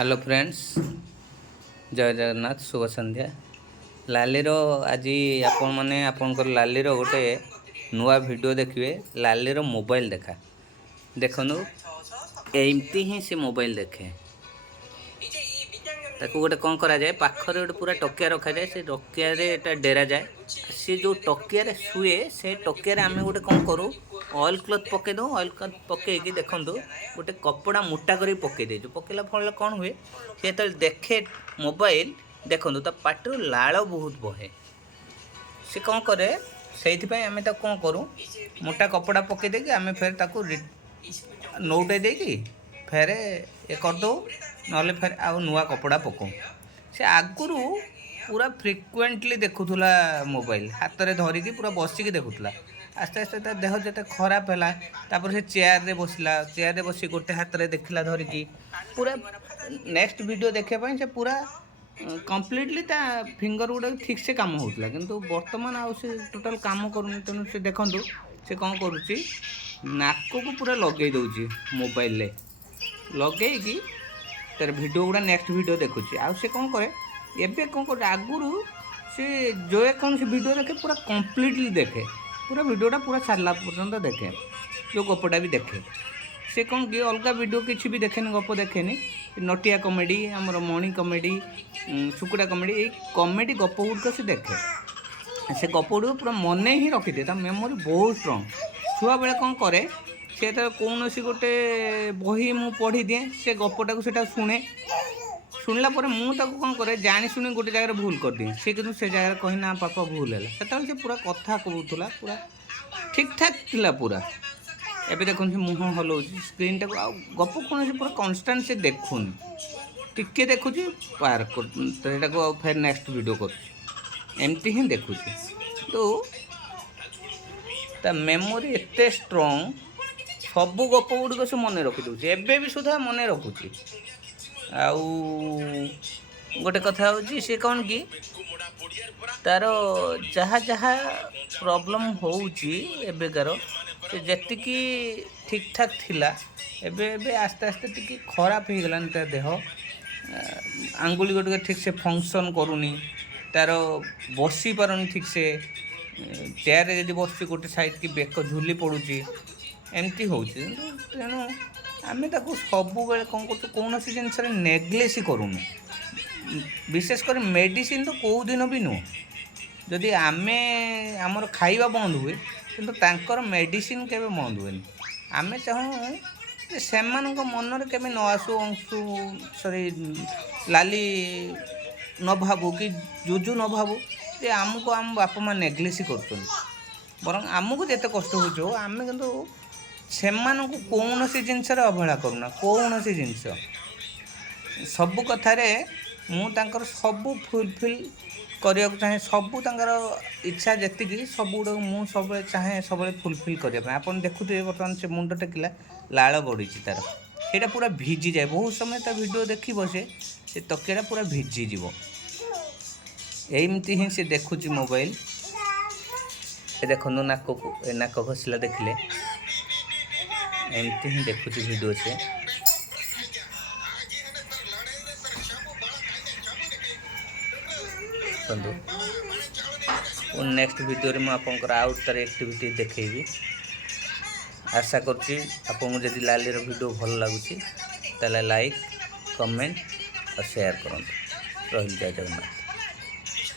Hello friends, जय जगन्नाथ, शुभ संध्या। लालीर आज आपण मैंने आपणकर लालीर गोटे नुआ वीडियो देखिए। लालीर मोबाइल देखा देखु एमती ही से मोबाइल देखे ताको गोटे कौन करा जाए पाखर गोटे पूरा टकिया रखा जाए। से टकिया डेरा जाए। सी जो टकिया शुए से टकिया आम गोटे कौन करूँ ऑयल क्लथ पकई दो। ऑयल क्लथ पकईकि देखु गोटे कपड़ा मोटा कर पकई दे पकईला फल कौन हुए सी जो देखे मोबाइल देखु ता पाटर लाल बहुत बहे। सी कौन करे से आम कौन करूँ मोटा कपड़ा पकई देकी आम फेर ताकू नौटे देकी फेर ये करदे ना फिर आ नुआ कपड़ा पकाऊ। से आगुरी पूरा फ्रिक्वेंटली देखुला मोबाइल हाथ में धरिकी पूरा बसिकी देखुला। आस्ते आस्ते ता देह जो खराब है तापर से चेयर रे बसला। चेयर रे बस गोटे हाथ में देखला धरिकी पूरा नेक्स्ट वीडियो देखापी से पूरा कम्प्लीटली ता फिंगर गुड़ा ठीक से काम होता किंतु वर्तमान आउ से टोटाल काम करूँ। तेणु से देखु से कौन करुच्ची नाक को पूरा लगे दूची मोबाइल लगेगी तार वीडियो गुड़ा नेक्स्ट वीडियो देखुची। आ से कौन करे एबे कौन करे आगुरु से जो कौन से वीडियो देखे पूरा कम्प्लीटली देखे पूरा वीडियोटा पूरा सारा पर्यंत देखे जो गपटा भी देखे। से कौन कि अलग वीडियो किसी भी देखेनि गप देखेनि नटिया कमेडी आमर मणि कमेडी सुकुड़ा कमेडी ये कमेडी गप गुड़िक से देखे। से गप गुड़ पूरा मन ही रखिदे ता मेमोरी बहुत स्ट्रंग। छुआ बेले कौन करे से कौन सी गोटे बही मु पढ़ी दिए से गपटा को सेटा शुणला मुझे कौन करे जानी शुणी गोटे जगह भूल कर दिए से कि से जगह कही ना पापा भूल है से पूरा कथा कहूला पूरा ठीक ठाक थिला पूरा। एबे देखो मुह हलाऊँ स्क्रीन टाक गप कौन से पूरा कन्स्टांट से देखुनि टिके देखुची पार कर फिर नेक्स्ट वीडियो करमती ही देखुची। तो ता मेमोरी एते स्ट्रंग सबू गप गुड़िक से मन रखिदे एबे भी सुधा मन रखुची। आउ गोटे कथा होची से कौन कि तार जहाँ जहाँ प्रॉब्लम होउची एबेकार से जेतिकी ठीक ठाक थिला एबे एबे आस्ते आस्ते टिके खराब हो गलानी तार देह। आंगुली गोटे ठीक से फंक्शन करूनी तार बसी पारुनी ठीक से चेयर यदि बस गोटे साइड की बेक झुली पड़ुची एमती होची। तेणु आम ताको सबु बेले कौन कर कौन सी जिनस नेग्लेक्ट करूँ विशेषकर मेडिसिन तो कौ दिन भी नुह जदि आम आमर खाइबा बंद हुए किंतु तांकर मेडिसिन केबे बंद हुए। आम चाहूँ से मन के न आसू अंशु सॉरी लाली न भावु कि जुजु न भावु जे आमको आम बापा माँ नेग्लेक्ट कर बर आमको जिते कष्ट हो आम किंतु से कौन सी जिनस अवहेला करूना कौन सी जिनस सबु कथार मुझे सबू फुलफिल करने को चाहे सबू इच्छा जी सब गुड़ा मुझे सब चाहे सब फुलफिल करने आप देखुए बर्तमान से मुंड टेकिला लाल गड़ी तार ये पूरा भिजी जाए बहुत समय ता वीडियो देख से तकिया पूरा भिजिज एमती ही से देखुची मोबाइल देखो नाक को नाक घसला देखिले एमती ही देखुची वीडियो से। नेक्स्ट वीडियो में आपंकर आउ तार एक्टिविटी देखेबी। आशा करछि आपको जदि लालीर वीडियो भल लगुच ताले लाइक कमेंट और शेयर करंतु। रही जय जगन्नाथ।